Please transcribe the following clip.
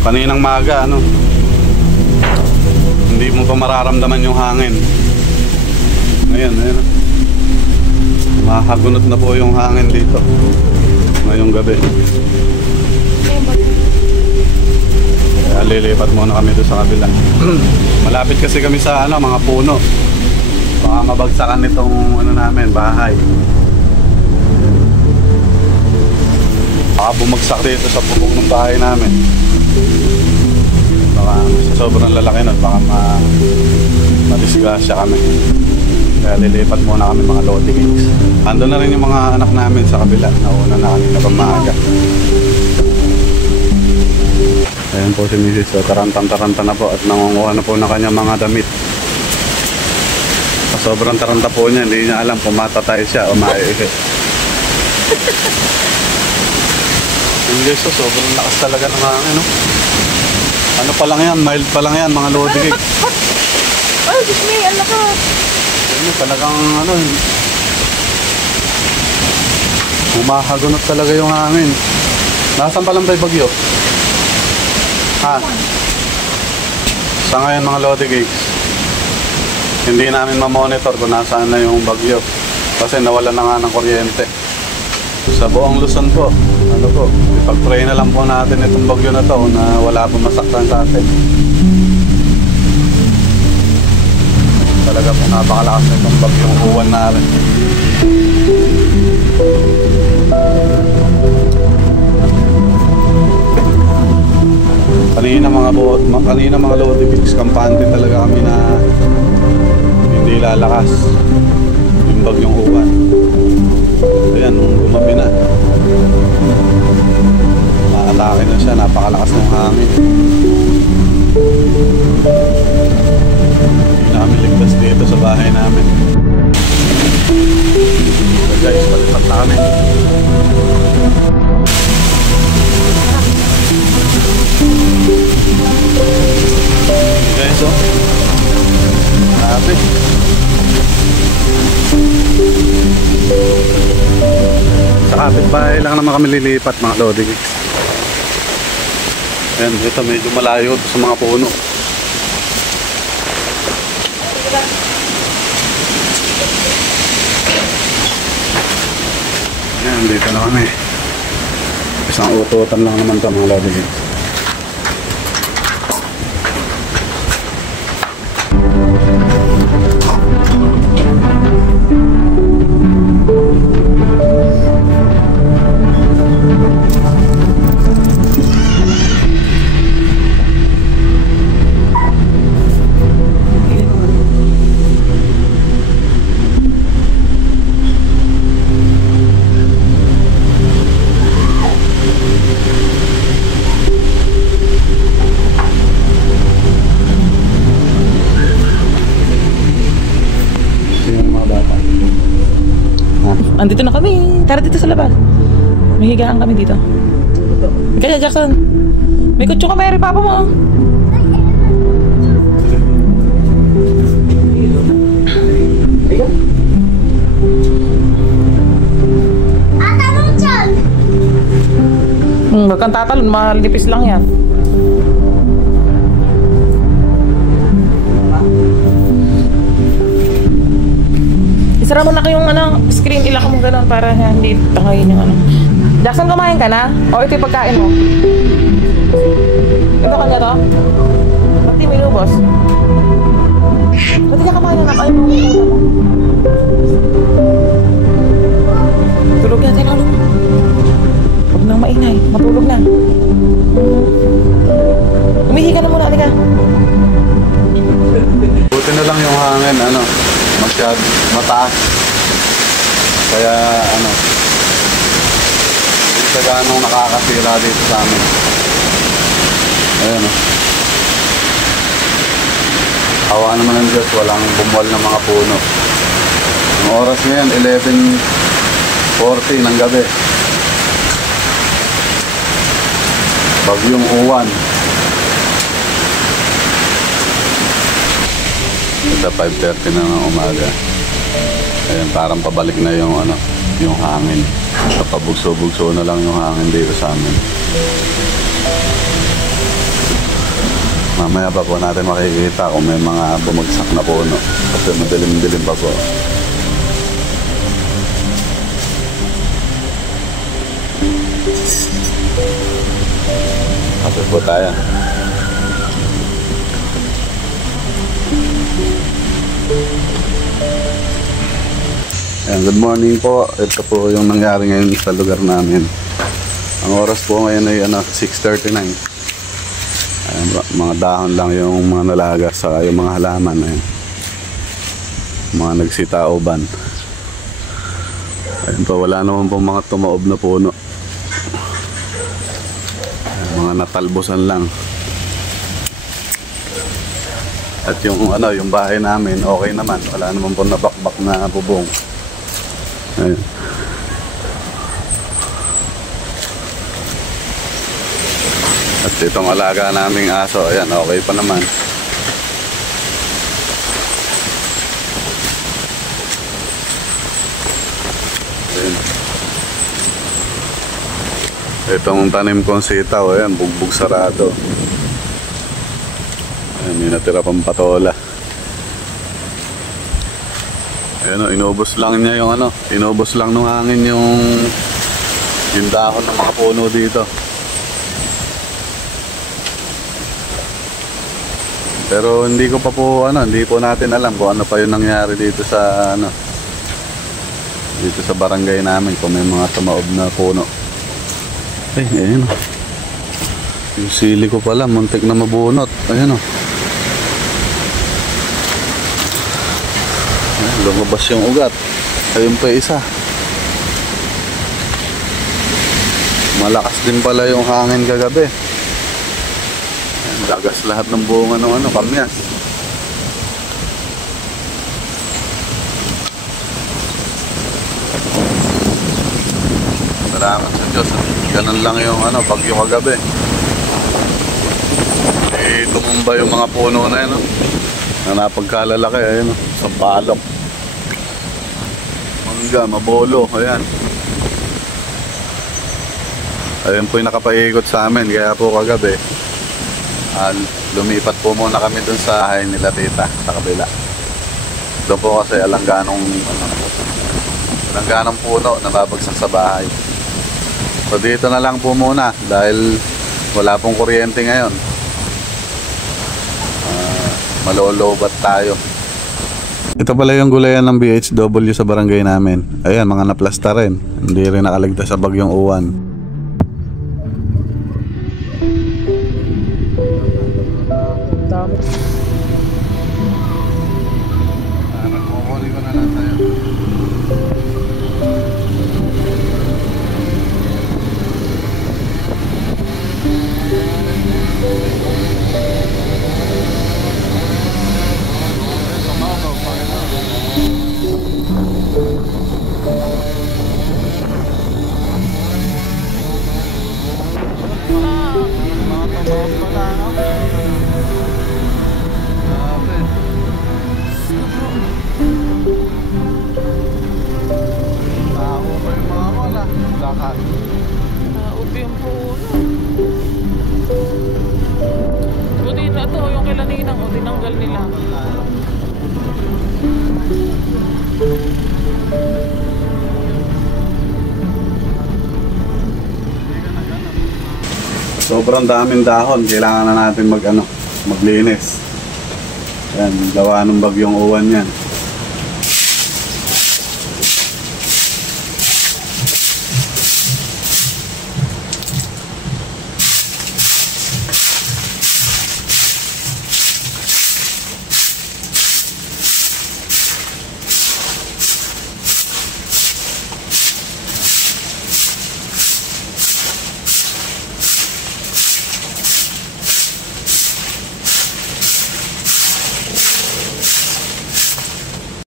Kaninang maga, ano, hindi mo pa mararamdaman yung hangin. Ayan, ayan. Mahagunot na po yung hangin dito ngayong gabi. Kaya lilipat muna kami doon sa kabila. Malapit kasi kami sa ano, mga puno. Baka mabagsakan itong ano namin, bahay. Baka bumagsak dito sa bubong ng bahay namin. Baka sobrang lalaki nun, baka madisgrasya kami. Kaya lilipat muna kami mga Lodi Kings. Ando na rin yung mga anak namin sa kabila. Nauna na kanina pa maaga. Ayan po si Mrs. So, tarantang-taranta na po at nangunguha na po na kanyang mga damit. Sobrang taranta po niya. Hindi niya alam kung matatay siya o maiihi. Hindi, so sobrang lakas talaga ng hangin, no? Ano pa lang yan? Mild pa lang yan, mga Lodi Kings. Ay, Diyos me, ang lakas. Ano, talagang ano, humahagunot talaga yung hangin. Nasaan pa lang ba yung bagyo? Ha? Sa ngayon mga Lodi Kings, hindi namin ma-monitor kung nasaan na yung bagyo kasi nawala na nga ng kuryente sa buong Luzon po. Ano po, ipag-pray na lang po natin itong bagyo na to na wala po masaktan sa atin. Talaga po napakalakas na itong bagyong uwan natin. Kanina mga Lodi Kings, kampante talaga kami na hindi lalakas yung bagyong uwan. Ayan, gumabi na. Maatake na siya, napakalakas ng hangin. Hindi na kami ligtas dito sa bahay namin. So guys, palipat na kami. Guys, oh, grabe. Sa kapitbahay lang naman kami lilipat mga Lodi Kings. Ayan, ito medyo malayo sa mga puno. Ayan, dito na kami. Isang ututan lang naman ito mga Lodi Kings. Andito na kami. Tara dito sa labas. May higaan kami dito. Kaya Jackson, may kutso ka ba, papa mo? Tanong dyan! Huwag kang tatalon, malipis lang yan. Isara mo na kayong screen, ilaka mo gano'n para hindi tangayin yung ano. Jackson, kumain ka na? O ito yung pagkain mo? Ito kanya to? Pati may lubos? Pati ka kumain na, kain mo. Tulog yan, tayo na. Huwag nang maingay, matulog na. Umihi ka na muna, alika. Buti na lang yung hangin, ano, masyad mataas. Kaya ano, hindi ka ganong nakakasira dito sa amin. Ayan o. Awa naman ng Diyos, walang bumuwal ng mga puno. Ang oras ngayon, 11:40 ng gabi. Bagyong uwan. Ito 5:30 na ng umaga. Ayan, parang pabalik na yung ano, yung hangin. Kapabugso-bugso na lang yung hangin dito sa amin. Mamaya pa po natin makikita kung may mga bumagsak na puno. Kasi madilim-dilim pa po. Kapit po tayo. Ayan, good morning po. Ito po yung nangyari ngayon sa lugar namin. Ang oras po ngayon ay 6:39. Ayan, mga dahon lang yung mga nalaga sa yung mga halaman. Ayan. Mga nagsitauban. Ayan po, wala naman po mga tumaob na puno. Ayan, mga natalbusan lang. At yung yung bahay namin okay naman. Wala naman po nabakbak na bubong. Ayan. At itong alaga naming aso, ayan, okay pa naman. Ayan. Itong tanim kong sitaw, ayan, bugbog sarado. Ayan, may natira pang patola. Ayan, inubos lang niya yung inubos lang ng hangin yung dahon ng mga puno dito. Pero hindi ko pa po hindi po natin alam kung ano pa yung nangyari dito sa dito sa barangay namin, kung may mga tumaob na puno. Ay, ayan. Yung sili ko pala, muntik na mabunot. Ayan o. Lumabas yung ugat. Ayun pa isa. Malakas din pala yung hangin kagabi. Dagas lahat ng bunga ng kamyas. Salamat sa Diyos. Ganun lang yung bagyo kagabi. Tumumba yung mga puno na yun. Na napagkalalaki. Ayun, sa palok. Mangga, mabolo. Ayan. Ayun po yung nakapaikot sa amin. Kaya po kagabi lumipat po muna kami dun sa bahay nila tita sa kabila. Doon po kasi alangganong puno na babagsak sa bahay. So dito na lang po muna dahil wala pong kuryente ngayon. Malolobat tayo. Ito pala yung gulayan ng BHW sa barangay namin. Ayan, mga naplasta rin. Hindi rin nakaligtas sa bagyong uwan. Kukunin ko na lang tayo. Naupi yung puno. Buti na to, yung kailan ninang tinanggal nila. Sobrang daming dahon, kailangan na natin maglinis. Yan, gawa ng bagyong uwan yan.